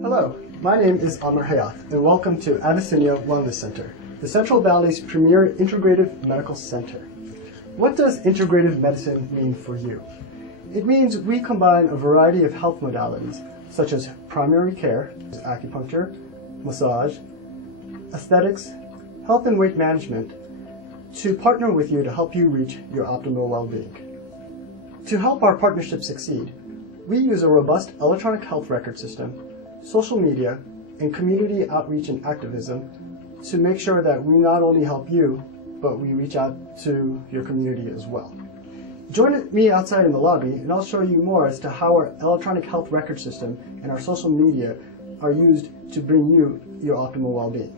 Hello, my name is Amr Hayath, and welcome to Avecinia Wellness Center, the Central Valley's premier integrative medical center. What does integrative medicine mean for you? It means we combine a variety of health modalities, such as primary care, acupuncture, massage, aesthetics, health and weight management, to partner with you to help you reach your optimal well-being. To help our partnership succeed, we use a robust electronic health record system, social media, and community outreach and activism to make sure that we not only help you, but we reach out to your community as well. Join me outside in the lobby and I'll show you more as to how our electronic health record system and our social media are used to bring you your optimal well-being.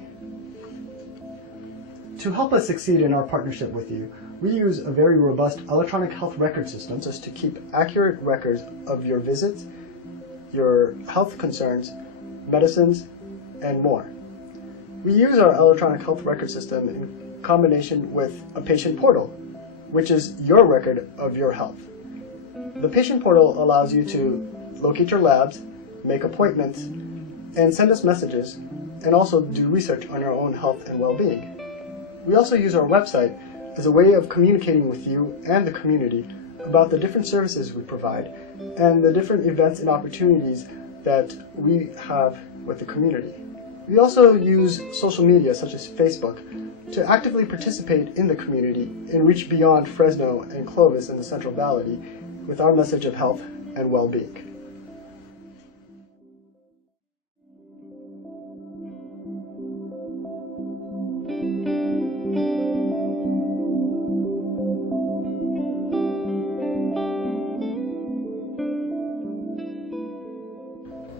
To help us succeed in our partnership with you, we use a very robust electronic health record system just to keep accurate records of your visits, your health concerns, medicines, and more. We use our electronic health record system in combination with a patient portal, which is your record of your health. The patient portal allows you to locate your labs, make appointments, and send us messages, and also do research on your own health and well-being. We also use our website as a way of communicating with you and the community about the different services we provide and the different events and opportunities that we have with the community. We also use social media such as Facebook to actively participate in the community and reach beyond Fresno and Clovis in the Central Valley with our message of health and well-being.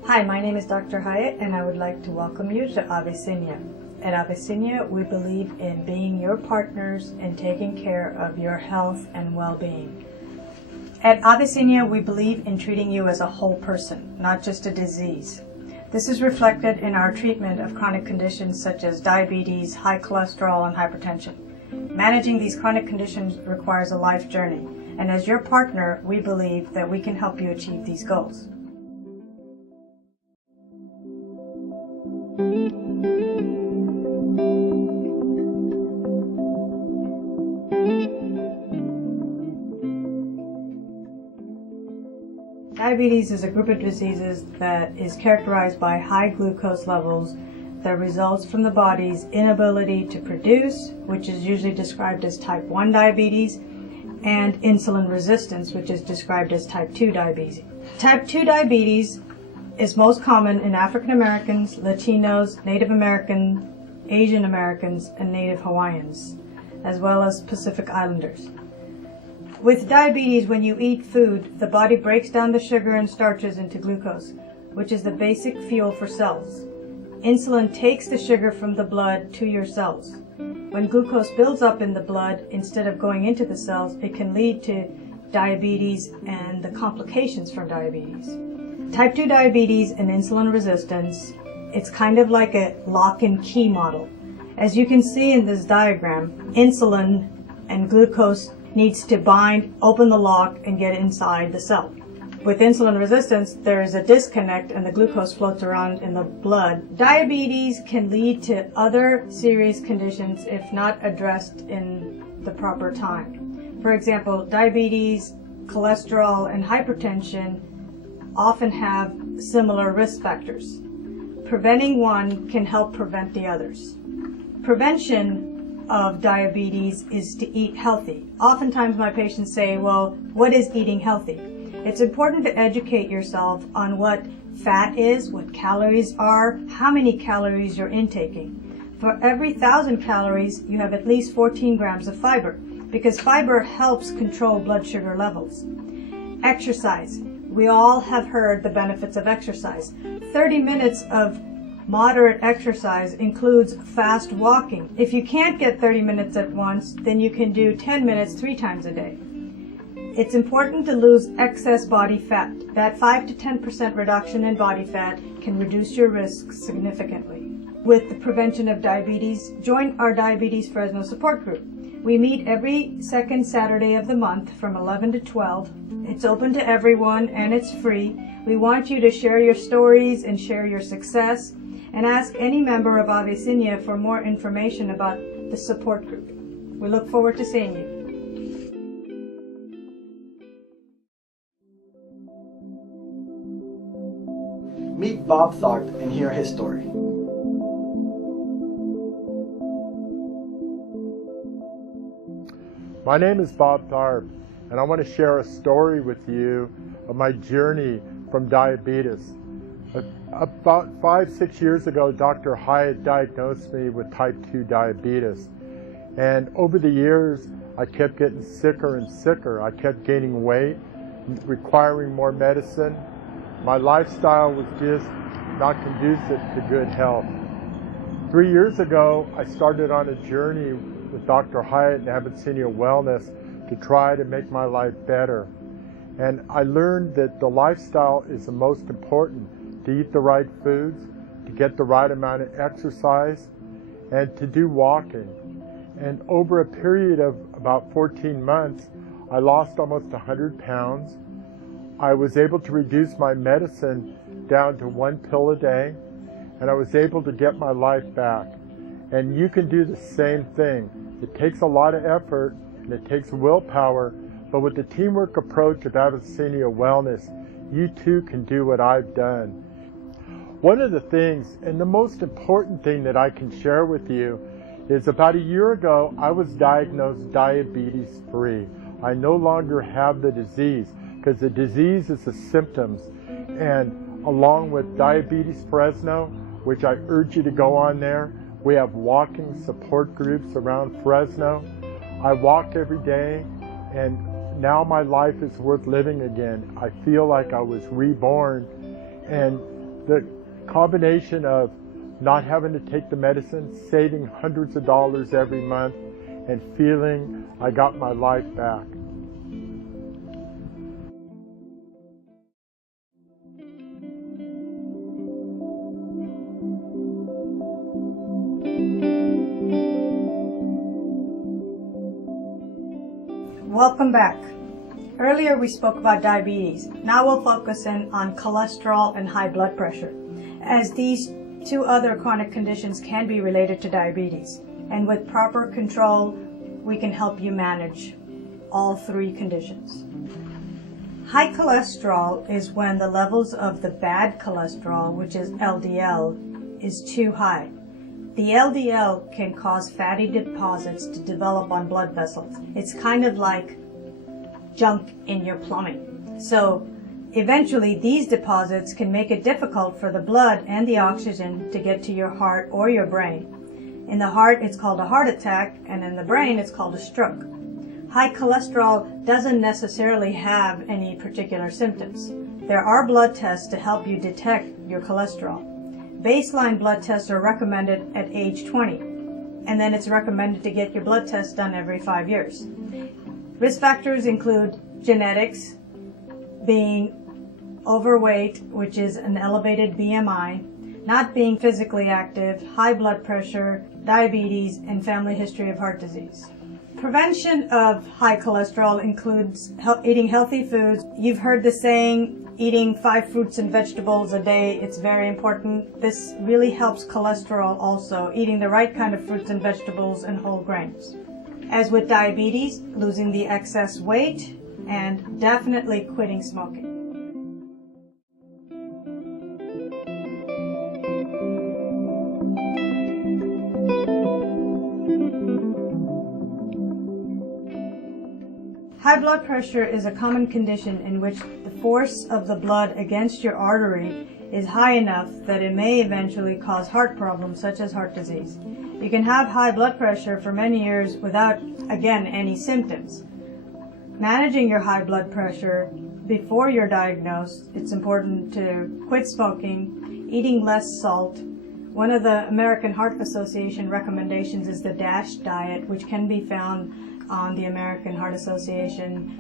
Hi, my name is Dr. Hyatt and I would like to welcome you to Avecinia. At Avecinia, we believe in being your partners and taking care of your health and well-being. At Avecinia, we believe in treating you as a whole person, not just a disease. This is reflected in our treatment of chronic conditions such as diabetes, high cholesterol, and hypertension. Managing these chronic conditions requires a life journey, and as your partner, we believe that we can help you achieve these goals. Diabetes is a group of diseases that is characterized by high glucose levels that results from the body's inability to produce, which is usually described as type 1 diabetes, and insulin resistance, which is described as type 2 diabetes. Type 2 diabetes is most common in African Americans, Latinos, Native American, Asian Americans, and Native Hawaiians, as well as Pacific Islanders. With diabetes, when you eat food, the body breaks down the sugar and starches into glucose, which is the basic fuel for cells. Insulin takes the sugar from the blood to your cells. When glucose builds up in the blood, instead of going into the cells, it can lead to diabetes and the complications from diabetes. Type 2 diabetes and insulin resistance, it's kind of like a lock and key model. As you can see in this diagram, insulin and glucose needs to bind, open the lock, and get inside the cell. With insulin resistance, there is a disconnect and the glucose floats around in the blood. Diabetes can lead to other serious conditions if not addressed in the proper time. For example, diabetes, cholesterol, and hypertension often have similar risk factors. Preventing one can help prevent the others. Prevention of diabetes is to eat healthy. Oftentimes my patients say, well, what is eating healthy? It's important to educate yourself on what fat is, what calories are, how many calories you're intaking. For every 1,000 calories, you have at least 14 grams of fiber, because fiber helps control blood sugar levels. Exercise. We all have heard the benefits of exercise. 30 minutes of moderate exercise includes fast walking. If you can't get 30 minutes at once, then you can do 10 minutes 3 times a day. It's important to lose excess body fat. That 5 to 10% reduction in body fat can reduce your risk significantly. With the prevention of diabetes, join our Diabetes Fresno support group. We meet every second Saturday of the month from 11 to 12. It's open to everyone and it's free. We want you to share your stories and share your success, and ask any member of Avecinia for more information about the support group. We look forward to seeing you. Meet Bob Tharp and hear his story. My name is Bob Tharp, and I want to share a story with you of my journey from diabetes. About 5-6 years ago, Dr. Hyatt diagnosed me with type 2 diabetes. And over the years, I kept getting sicker and sicker. I kept gaining weight, requiring more medicine. My lifestyle was just not conducive to good health. 3 years ago, I started on a journey with Dr. Hyatt and Avecinia Wellness to try to make my life better. And I learned that the lifestyle is the most important, to eat the right foods, to get the right amount of exercise, and to do walking. And over a period of about 14 months, I lost almost 100 pounds. I was able to reduce my medicine down to 1 pill a day, and I was able to get my life back. And you can do the same thing. It takes a lot of effort, and it takes willpower, but with the teamwork approach of Avecinia Wellness, you too can do what I've done. One of the things, and the most important thing that I can share with you, is about a year ago, I was diagnosed diabetes-free. I no longer have the disease, because the disease is the symptoms. And along with Diabetes Fresno, which I urge you to go on there, we have walking support groups around Fresno. I walk every day, and now my life is worth living again. I feel like I was reborn. And the combination of not having to take the medicine, saving hundreds of dollars every month, and feeling I got my life back. Welcome back. Earlier we spoke about diabetes. Now we'll focus in on cholesterol and high blood pressure, as these two other chronic conditions can be related to diabetes. And with proper control, we can help you manage all three conditions. High cholesterol is when the levels of the bad cholesterol, which is LDL, is too high. The LDL can cause fatty deposits to develop on blood vessels. It's kind of like junk in your plumbing. So eventually these deposits can make it difficult for the blood and the oxygen to get to your heart or your brain. In the heart, it's called a heart attack, and in the brain, it's called a stroke. High cholesterol doesn't necessarily have any particular symptoms. There are blood tests to help you detect your cholesterol. Baseline blood tests are recommended at age 20, and then it's recommended to get your blood test done every 5 years. Risk factors include genetics, being overweight, which is an elevated BMI, not being physically active, high blood pressure, diabetes, and family history of heart disease. Prevention of high cholesterol includes eating healthy foods. You've heard the saying, eating 5 fruits and vegetables a day. It's very important. This really helps cholesterol also, eating the right kind of fruits and vegetables and whole grains. As with diabetes, losing the excess weight, and definitely quitting smoking. High blood pressure is a common condition in which the force of the blood against your artery is high enough that it may eventually cause heart problems such as heart disease. You can have high blood pressure for many years without, again, any symptoms. Managing your high blood pressure before you're diagnosed, it's important to quit smoking, eating less salt, One of the American Heart Association recommendations is the DASH diet, which can be found on the American Heart Association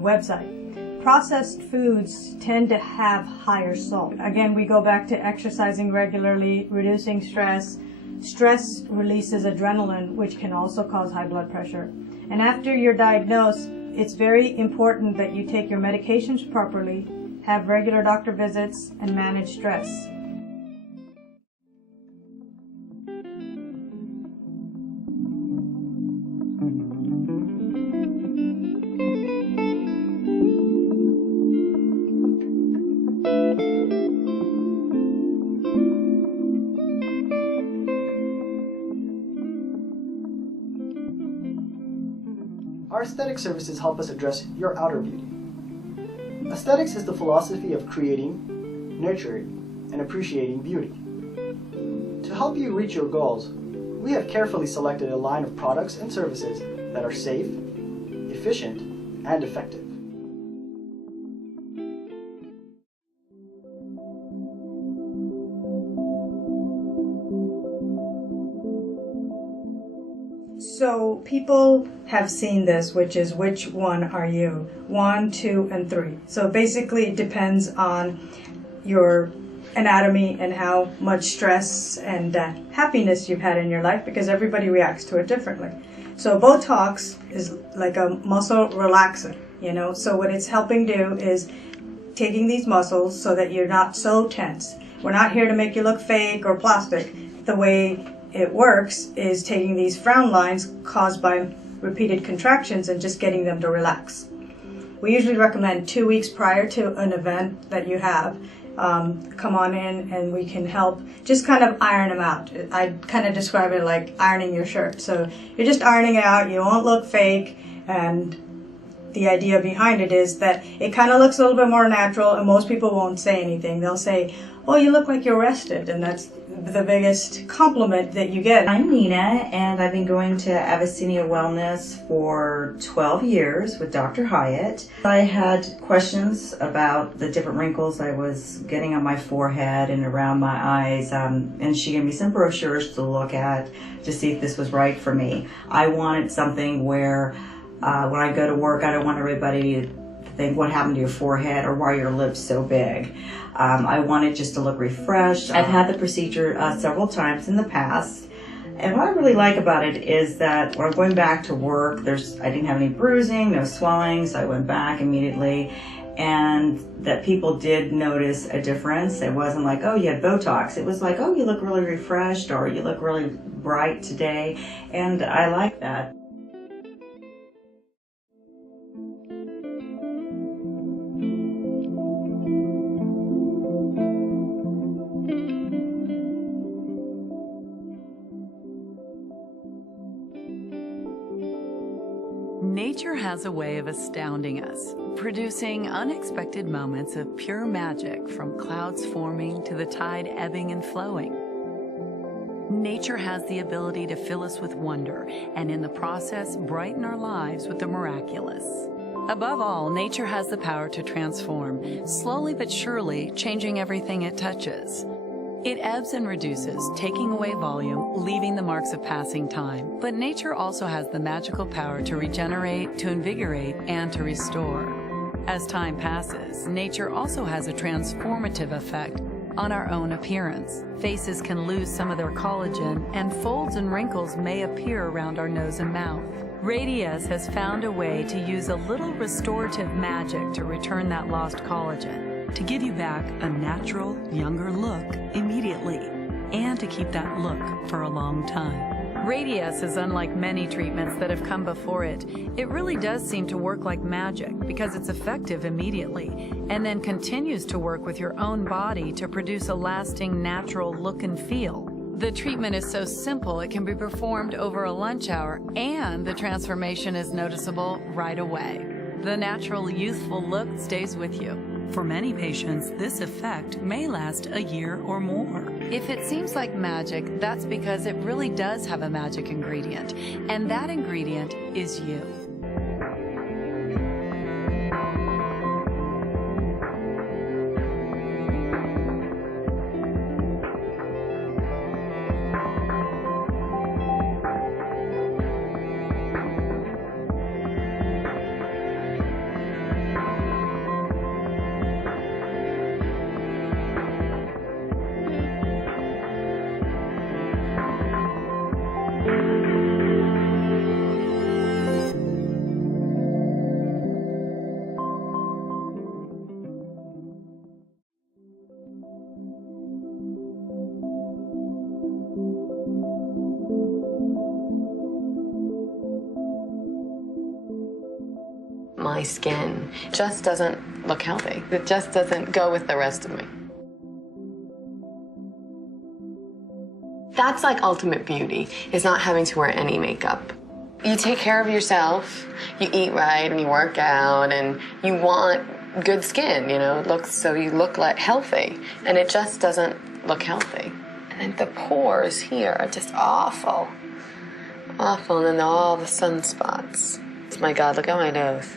website. Processed foods tend to have higher salt. Again, we go back to exercising regularly, reducing stress. Stress releases adrenaline, which can also cause high blood pressure. And after you're diagnosed, it's very important that you take your medications properly, have regular doctor visits, and manage stress. Our aesthetic services help us address your outer beauty. Aesthetics is the philosophy of creating, nurturing, and appreciating beauty. To help you reach your goals, we have carefully selected a line of products and services that are safe, efficient, and effective. So people have seen this, which is which one are you? 1, 2, and 3. So basically it depends on your anatomy and how much stress and happiness you've had in your life, because everybody reacts to it differently. So Botox is like a muscle relaxer, you know. So what it's helping do is taking these muscles so that you're not so tense. We're not here to make you look fake or plastic. The way it works is taking these frown lines caused by repeated contractions and just getting them to relax. We usually recommend 2 weeks prior to an event that you have. Come on in and we can help just kind of iron them out. I kind of describe it like ironing your shirt. So you're just ironing it out, you won't look fake, and the idea behind it is that it kind of looks a little bit more natural, and most people won't say anything. They'll say, "Oh, you look like you're rested," and that's the biggest compliment that you get. I'm Nina, and I've been going to Avecinia Wellness for 12 years with Dr. Hyatt. I had questions about the different wrinkles I was getting on my forehead and around my eyes, and she gave me some brochures to look at to see if this was right for me. I wanted something where when I go to work, I don't want everybody to think, "What happened to your forehead?" or "Why are your lips so big?" I wanted just to look refreshed. I've had the procedure several times in the past, and what I really like about it is that when I'm going back to work, I didn't have any bruising, no swelling, so I went back immediately, and that people did notice a difference. It wasn't like, "Oh, you had Botox." It was like, "Oh, you look really refreshed," or "You look really bright today," and I like that. Nature has a way of astounding us, producing unexpected moments of pure magic, from clouds forming to the tide ebbing and flowing. Nature has the ability to fill us with wonder, and in the process, brighten our lives with the miraculous. Above all, nature has the power to transform, slowly but surely changing everything it touches. It ebbs and reduces, taking away volume, leaving the marks of passing time. But nature also has the magical power to regenerate, to invigorate, and to restore. As time passes, nature also has a transformative effect on our own appearance. Faces can lose some of their collagen, and folds and wrinkles may appear around our nose and mouth. Radiesse has found a way to use a little restorative magic to return that lost collagen, to give you back a natural, younger look immediately, and to keep that look for a long time. Radiesse is unlike many treatments that have come before it. It really does seem to work like magic because it's effective immediately, and then continues to work with your own body to produce a lasting, natural look and feel. The treatment is so simple it can be performed over a lunch hour, and the transformation is noticeable right away. The natural, youthful look stays with you. For many patients, this effect may last a year or more. If it seems like magic, that's because it really does have a magic ingredient, and that ingredient is you. My skin just doesn't look healthy. It just doesn't go with the rest of me. That's like ultimate beauty, is not having to wear any makeup. You take care of yourself, you eat right and you work out and you want good skin, you know, so you look like healthy, and it just doesn't look healthy. And the pores here are just awful. Awful, and then all the sunspots. Oh my God, look at my nose.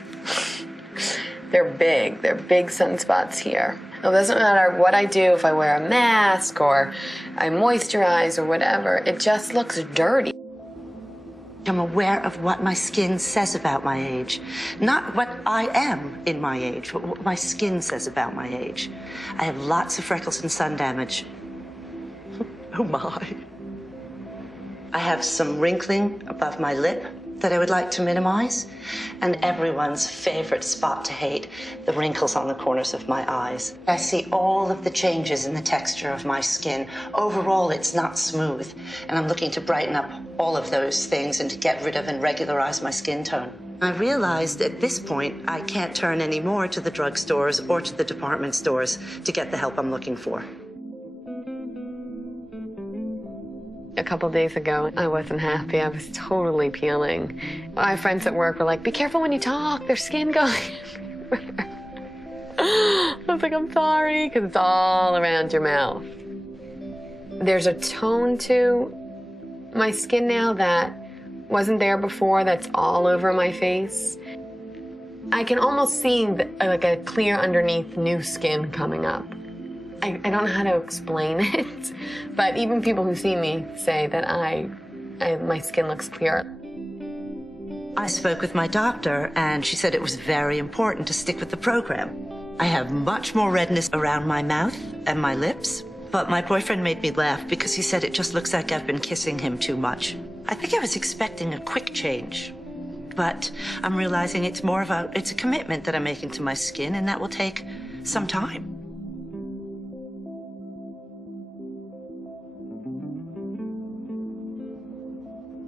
They're big sunspots here. It doesn't matter what I do, if I wear a mask or I moisturize or whatever, it just looks dirty. I'm aware of what my skin says about my age. Not what I am in my age, but what my skin says about my age. I have lots of freckles and sun damage. Oh my. I have some wrinkling above my lip that I would like to minimize, and everyone's favorite spot to hate, the wrinkles on the corners of my eyes. I see all of the changes in the texture of my skin. Overall, it's not smooth, and I'm looking to brighten up all of those things and to get rid of and regularize my skin tone. I realized at this point I can't turn any more to the drugstores or to the department stores to get the help I'm looking for. A couple days ago, I wasn't happy. I was totally peeling. My friends at work were like, be careful when you talk, there's skin going everywhere. I was like, I'm sorry, because it's all around your mouth. There's a tone to my skin now that wasn't there before, that's all over my face. I can almost see like a clear underneath new skin coming up. I don't know how to explain it, but even people who see me say that my skin looks clearer. I spoke with my doctor, and she said it was very important to stick with the program. I have much more redness around my mouth and my lips, but my boyfriend made me laugh because he said it just looks like I've been kissing him too much. I think I was expecting a quick change, but I'm realizing it's a commitment that I'm making to my skin, and that will take some time.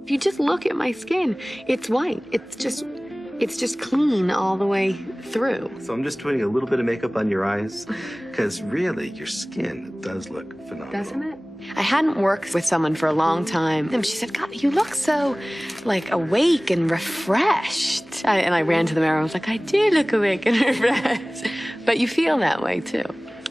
If you just look at my skin, it's white. It's just clean all the way through. So I'm just putting a little bit of makeup on your eyes, because really, your skin does look phenomenal. Doesn't it? I hadn't worked with someone for a long time, and she said, God, you look so, like, awake and refreshed. And I ran to the mirror, I was like, I do look awake and refreshed. But you feel that way, too.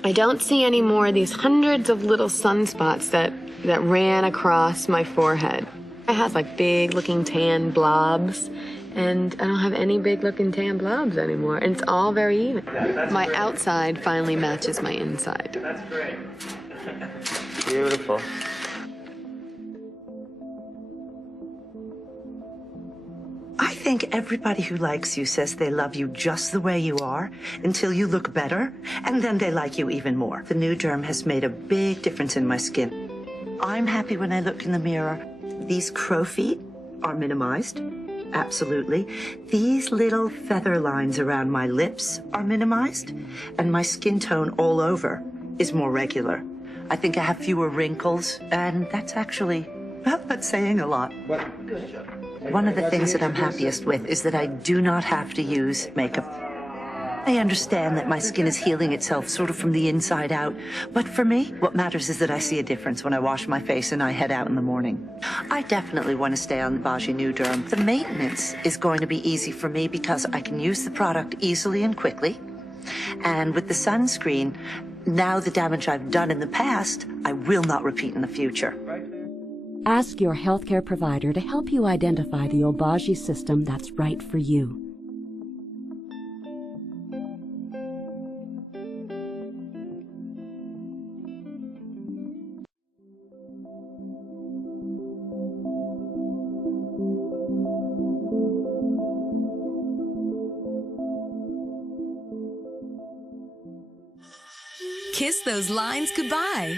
I don't see any more of these hundreds of little sunspots that ran across my forehead. I have like big looking tan blobs, and I don't have any big looking tan blobs anymore. And it's all very even. My outside finally matches my inside. That's great. Beautiful. I think everybody who likes you says they love you just the way you are until you look better, and then they like you even more. The new derm has made a big difference in my skin. I'm happy when I look in the mirror. These crow feet are minimized, absolutely. These little feather lines around my lips are minimized, and my skin tone all over is more regular. I think I have fewer wrinkles, and that's actually, well, that's saying a lot. One of the things that I'm happiest with is that I do not have to use makeup. I understand that my skin is healing itself sort of from the inside out, but for me, what matters is that I see a difference when I wash my face and I head out in the morning. I definitely want to stay on the Bajie New Derm. The maintenance is going to be easy for me because I can use the product easily and quickly. And with the sunscreen, now the damage I've done in the past, I will not repeat in the future. Ask your healthcare provider to help you identify the Obagi system that's right for you. Kiss those lines goodbye.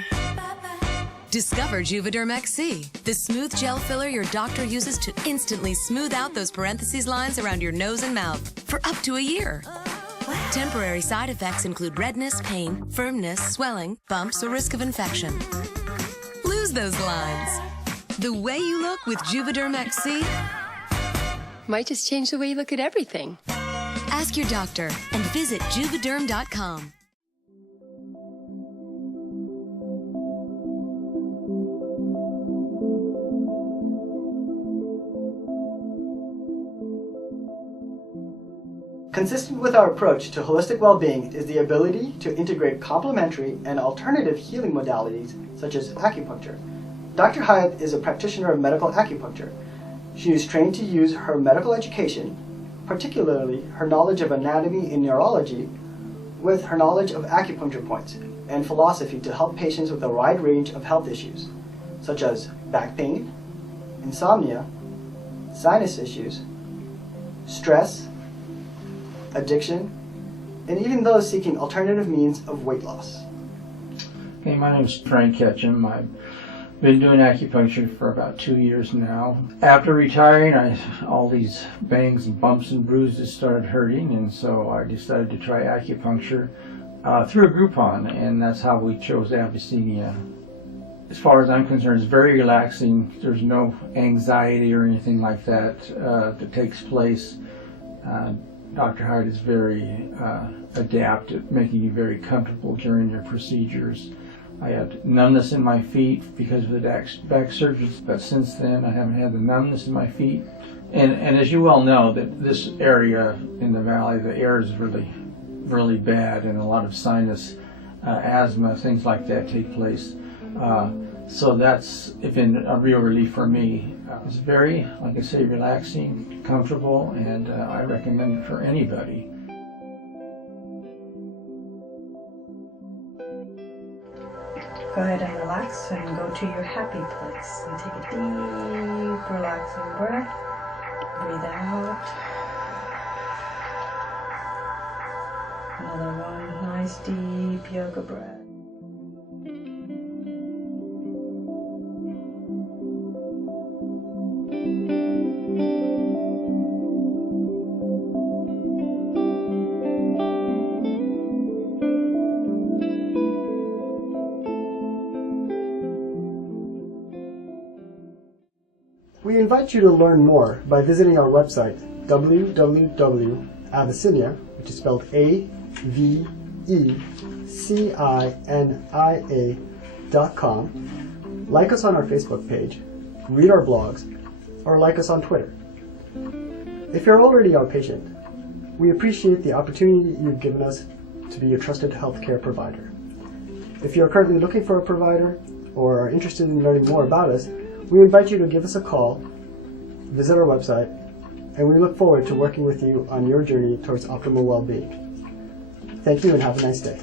Discover Juvederm XC, the smooth gel filler your doctor uses to instantly smooth out those parentheses lines around your nose and mouth for up to a year. Temporary side effects include redness, pain, firmness, swelling, bumps, or risk of infection. Lose those lines. The way you look with Juvederm XC Might just change the way you look at everything. Ask Ask your doctor and visit Juvederm.com. Consistent with our approach to holistic well-being is the ability to integrate complementary and alternative healing modalities such as acupuncture. Dr. Hyatt is a practitioner of medical acupuncture. She is trained to use her medical education, particularly her knowledge of anatomy and neurology, with her knowledge of acupuncture points and philosophy to help patients with a wide range of health issues, such as back pain, insomnia, sinus issues, stress, addiction, and even those seeking alternative means of weight loss. Okay, my name is Frank Ketchum. I've been doing acupuncture for about 2 years now. After retiring, all these bangs and bumps and bruises started hurting, and so I decided to try acupuncture through a Groupon, and that's how we chose Avecinia. As far as I'm concerned, it's very relaxing. There's no anxiety or anything like that that takes place. Dr. Hyatt is very adept at making you very comfortable during your procedures. I had numbness in my feet because of the back surgery, but since then I haven't had the numbness in my feet. And as you well know, that this area in the valley, the air is really bad, and a lot of sinus, asthma, things like that take place. So that's been a real relief for me. It's very, like I say, relaxing, comfortable, and I recommend it for anybody. Go ahead and relax and go to your happy place and take a deep, relaxing breath. Breathe out. Another one, nice deep yoga breath. We invite you to learn more by visiting our website, www.avecinia, which is spelled AVECINIA.com. Like us on our Facebook page, read our blogs, or like us on Twitter. If you're already our patient, we appreciate the opportunity you've given us to be your trusted healthcare provider. If you're currently looking for a provider or are interested in learning more about us, we invite you to give us a call, visit our website, and we look forward to working with you on your journey towards optimal well-being. Thank you and have a nice day.